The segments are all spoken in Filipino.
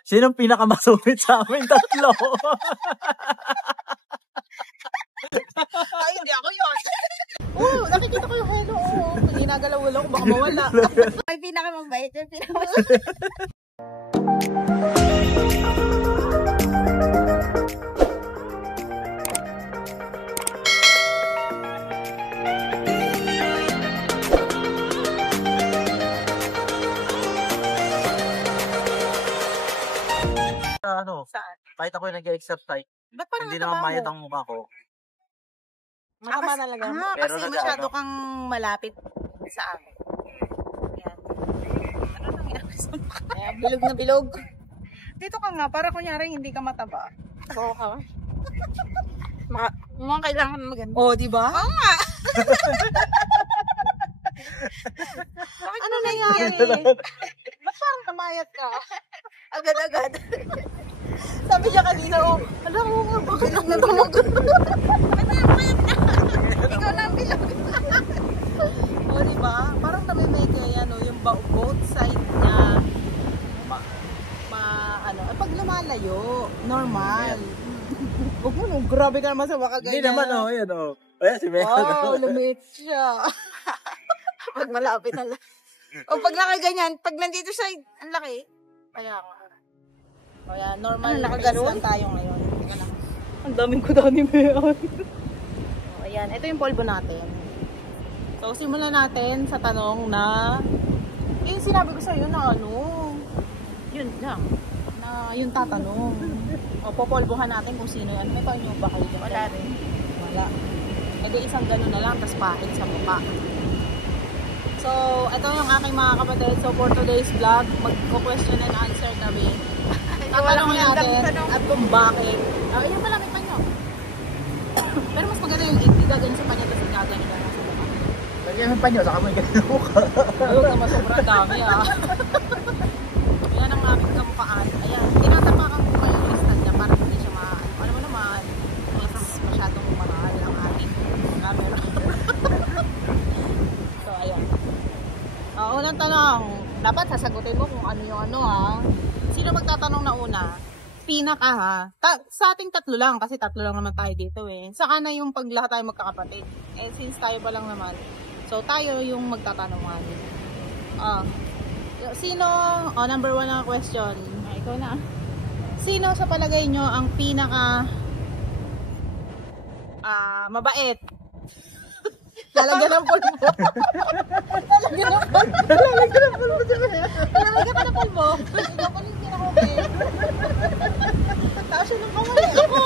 Sinong pinakamasungit sa amin tatlo? Ay, hindi ako yun. Oo, nakikita ko yung hello. Hindi nagalaw-wala ko, baka mawala. Ay, pinakamabait. Yung pinakamabait. Saan? Kahit ako yung nag-exercise, Ba't parang hindi naman mayat ang mukha ko. Mataba talaga. Pero Kasi masyado kang malapit sa akin. Yan. Ano nang ginagawa? Ayan, bilog na bilog. Dito ka nga, para kunyari hindi ka mataba. Oo ka. Mukhang kailangan maganda. Oo, diba? Oo nga. Ano nangyari? Ba't parang tamayat ka? Agad-agad. Sabi niya kanina, alam mo nga, bakit lang natulog? Ikaw na ang bilog. O, diba? Parang namimeke yan, yung both side niya. Pag lumalayo, normal. Huwag mo, grabe ka naman sa baka ganyan. Hindi naman, yan, Ayan, si Mel. Lumit siya. Pag malapit na lang. O pag nakaganyan, pag nandito siya, ang laki. Kaya nga. O yan, normal. Ano, nakaganon? Lang tayo ngayon. Teka lang. Ang daming kudani ba yan? O, ayan, ito yung polvo natin. So, simulan natin sa tanong na, yung sinabi ko sa'yo na yun lang, na yung tatanong. O, popolvohan natin kung sino yan. May panyo ba kayo? Wala rin. Wala. Lagay isang gano'n na lang, tapos pahit sa mukha. So, ito yung aking mga kapatid. So, for today's vlog, mag-question and answer kami. Tatanungin natin at kung bakit. Ayan pala, may panyo. Pero mas maganda yung igagan sa panyo, tapos igagan nila sa mukha. Lagyan mo pa nyo, saka mo yung ganyan mukha. Huwag naman sobrang dami Ayan ang aming kamukhaan. Ayan, tinatapakan ko kayo yung lista niya para hindi siya ano mo naman, masyadong mahal ang ating camera. So, ayan. Unang tanong, dapat sasagutin mo kung ano yung Sino magtatanong na una? Pinaka sa ating tatlo lang, kasi tatlo lang naman tayo dito Saka na yung pag lahat tayo magkakapatid. Since tayo pa lang naman. So, tayo yung magtatanungan. Sino, number 1 na question. Ikaw na. Sino sa palagay nyo ang pinaka mabait? Lalagyan ng pulbo. Lalagyan ng pulbo. Lalagyan ng pulbo. Lalagyan ka ng pulbo. Ikaw pa rin kinakopin. Tapos yun ang kawali ako.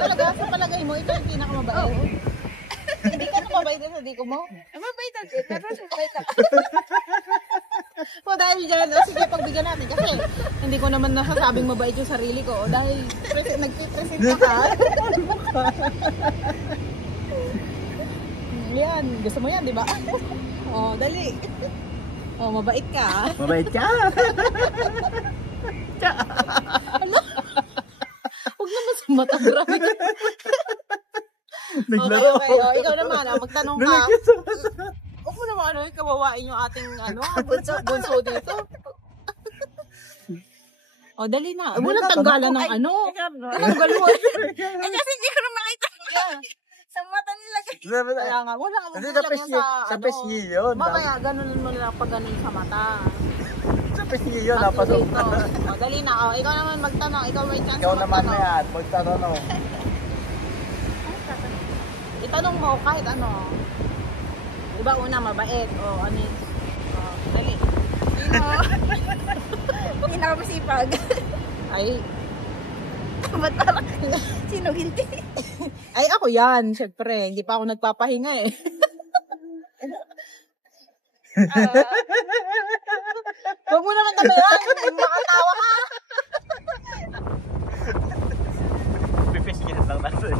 Talaga, sa palagay mo, ikaw yung pinakamabait. Hindi ka na mabait sa diko mo? Mabait ako. Pero mabait ako. O dahil dyan, sige pagbigyan natin. Kasi hindi ko naman nasasabing mabait yung sarili ko. O dahil nag-present ka. Yan, gusto mo yan, di ba? Dali. Mabait ka. Mabait ka. Ano? Huwag naman sa mata. Grabe ka. Okay. Ikaw naman, magtanong ka. Huwag mo naman, kawawain yung ating, bunso dito. Dali na. Huwag lang tanggalan ng Tanggal mo. Kasi hindi ko na makita. Sa mata nila. Kaya nga, wala ka Sa pesngi yun. Mamaya, ganunin mo lang pag ganin sa mata. Sa pesngi yun, napasok na. Dali na. Ikaw naman magtanong. Ikaw may chance Ikaw naman na yan, magtanong. Itanong mo kahit ano. Diba una, mabait. Ano yun? Dali. Pinakamasipag. Ay. Ba't parang sino hindi? Ay, ako yan. Siyempre, hindi pa ako nagpapahinga Huwag mo naman tabayan. Makatawa ka. Pipisikin lang natin.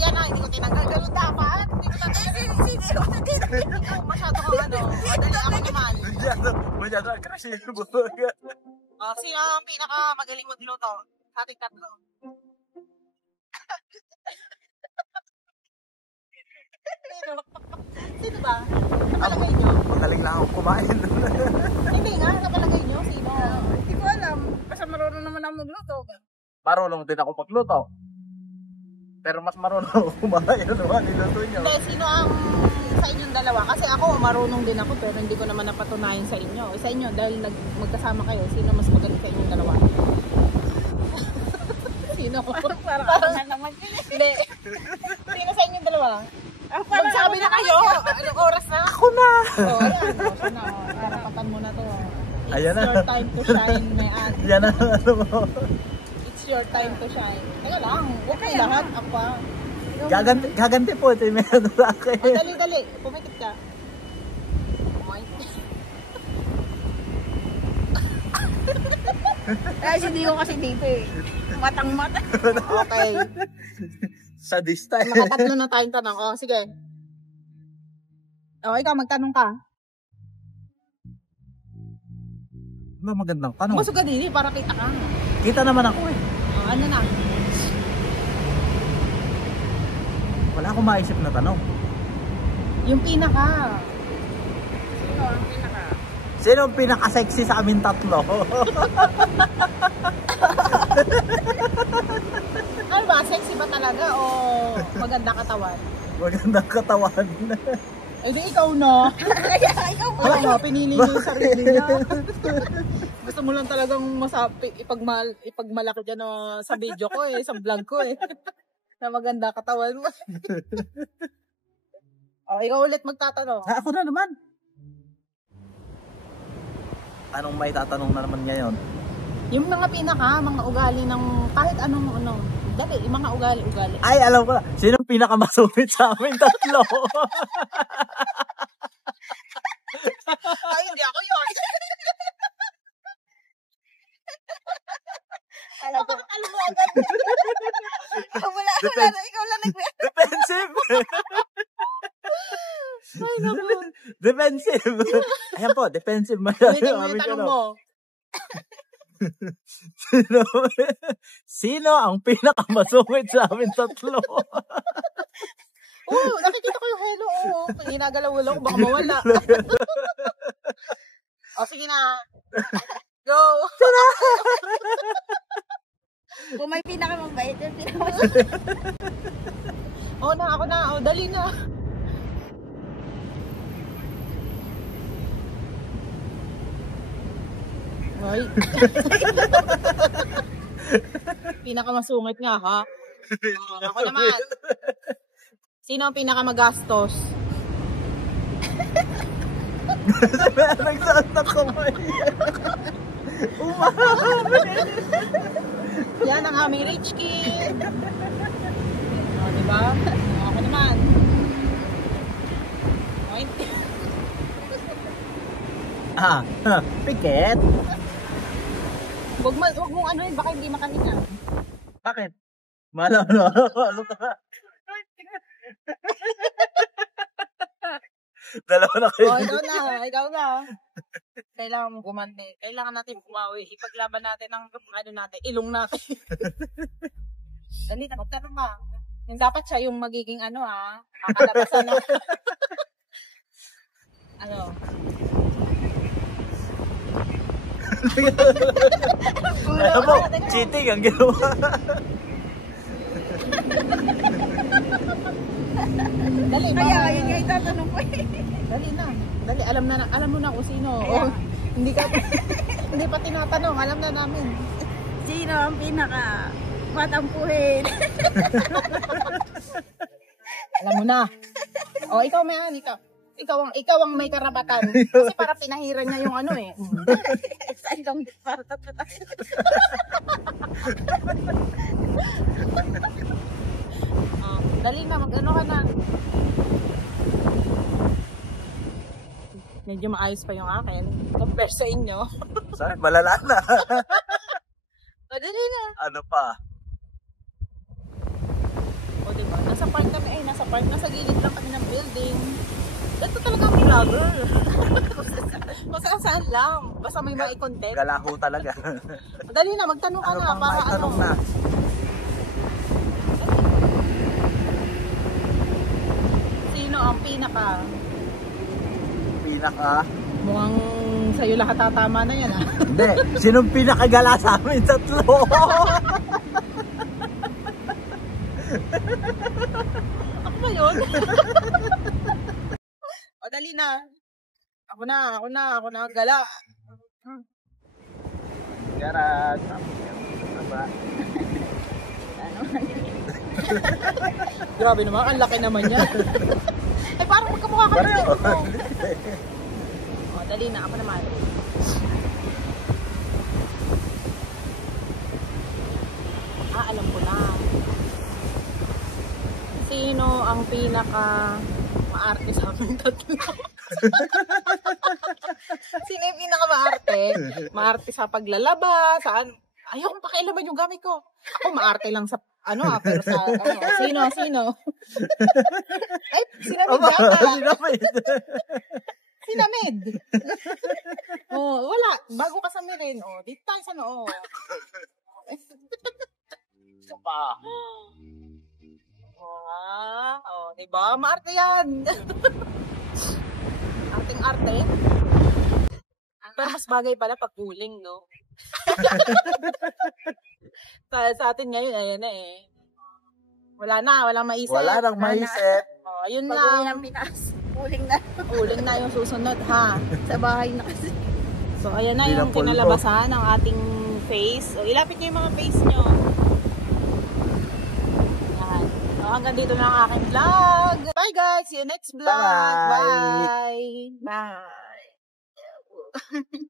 Yan na. Hindi ko tinanggal. Ganun dapat. Hindi ko tinanggal. Ikaw, masyado kang Dali, ako naman. Masyado crush yung buto. Sino ang pinakamagaling magluto? Sa ating tatlo. Sino ba? Napalagay nyo? Magaling lang ako kumain. Hindi nga, napalagay nyo. Sino? Hindi ko alam. Basta marunong naman ako magluto. Marunong din ako magluto. Pero mas marunong ako kumain. Ano ba niluto nyo? Hindi, sino ang sa inyong dalawa? Kasi ako, marunong din ako pero hindi ko naman napatunayan sa inyo. Sa inyo, dahil magkasama kayo, sino mas magaling sa inyong dalawa? Sino? Parang na naman yun. Hindi. Sino sa inyong dalawa? Ang parang Magsabi na kayo. Anong oras na? Ako na! Oh, ayan. O, siya na. Karapatan mo na to. It's Ayan na. your time to shine, may ad. Yan ang ano mo. It's your time to shine. Teka lang. Huwag kayo lahat. Ako pa. Gaganti po. Ito yung may ano sa akin. Oh, dali, dali. Pumikit ka. Kasi hindi ko kasi dito eh. Matang-mata. Okay. Sa this time. Nakatatlo na tayong tanong. Oh, sige. O, ikaw, magtanong ka. Ano magandang tanong? Masok ka din, para kita ka. Kita naman ako eh. O, ano na? Wala akong maisip na tanong. Yung pinaka. Sino ang pinaka? Sino ang pinaka-sexy sa amin tatlo? Ano ba? Sexy ba talaga o maganda katawan? Magandang katawan. Eh di ikaw na. Kaya ikaw mo. Ano, pinili mo yung sarili na. Gusto mo lang talagang ipagmalaki dyan sa video ko eh, sa vlog ko eh. Na maganda katawan mo. O, ikaw ulit magtatanong. Ako na naman. Anong may tatanong na naman ngayon? Yung mga mga ugali ng kahit anong dali, yung mga ugali. Ay, alam ko na. Sino ang pinakamasungit sa amin tatlo? Ay, hindi ako yun. Alam ko. Alam mo agad. Wala na. Ikaw lang Defensive! Ay, naku. Defensive! Ayan po, defensive masyado. Ulitin mo yung tanong mo. Sino ang pinakamasungit sa amin tatlo? Oo, nakikita ko yung hello. Oo, ginagalaw-galaw ko, baka mawala. O, sige na. Go! Kung may pinaka mabait, yung pinaka Oo na, ako na. O, dali na. Ay. Pinakamasungit nga, ha? Ako naman. Sino ang pinakamagastos? Nagsasak ko mo. Yan ang aming rich kid. O, diba? O, ako naman. Point. Piket? Huwag mong ano yun, baka hindi makanin yan. Bakit? Malaw na. Ano ka? Dalawa na kayo. O, ikaw na. Kailangan mo gumante. Kailangan natin bumawi. Ipaglaban natin ang ilong natin. Dali na, magtanong ka. Yung dapat siya yung magiging kakalabasan na. Ano po? Cheating ang ginawa. Dali ba? Kaya, yun nga itatanong ko eh. Dali na. Dali, alam mo na kung sino. O, hindi pa tinatanong, alam na namin. Sino ang pinaka matampuhin? Alam mo na. O, ikaw ikaw ang may karapatan. Kasi para pinahiran niya yung eh. Saan lang para tatlo tayo? Dali na, mag-ano ka na. Medyo maayos pa yung akin. Compare sa inyo. Sorry, malala na. Dali na. Ano pa? O diba, nasa park kami nasa gilid lang kami ng building. Ito talaga ang vlogger. Basta saan lang. Basta may mai-content. Galaho talaga. Dali na, magtanong ka Ano na. pang Para may tanong na? Sino Sino ang pinaka? Pinaka? Mukhang sa'yo lahat tatama na yan, ah. Hindi. Sinong pinakagala sa amin? Tatlo. Ako ba yun? O, dali na. Ako na gala. Garat. Aba. Grabe naman, ang laki naman yan. Ay, parang magkamukha ka Pareho. O, dali na, ako naman. Alam ko na. Sino ang pinaka maarte sa aming tatlo? Sino yung pinaka maarte? Maarte sa paglalaba, saan? Ayaw kong pakialaman yung gamit ko. Ako maarte lang sa, pero sa, sino? Ay, sinamid yata. Sinamid. Oh, wala. Bago ka sa mirin. Oh, dito tayo sa noo. Isa pa. Oh, diba? Maarte yan. Arting-arte. Pero mas bagay pala pag uling, no? sa atin ngayon, ayan na eh. Walang maisip. Wala nang maisip. Oh, yun Pag-uwi lang. ng Pinas, uling na. Uling na yung susunod, ha? Sa bahay na kasi. So, ayan na Hindi yung na pulbo. kinalabasan ng ating face. O, ilapit nyo yung mga face nyo. Ayan. So, hanggang dito na ang aking vlog. Bye guys! See you next vlog! Bye! Bye! Bye.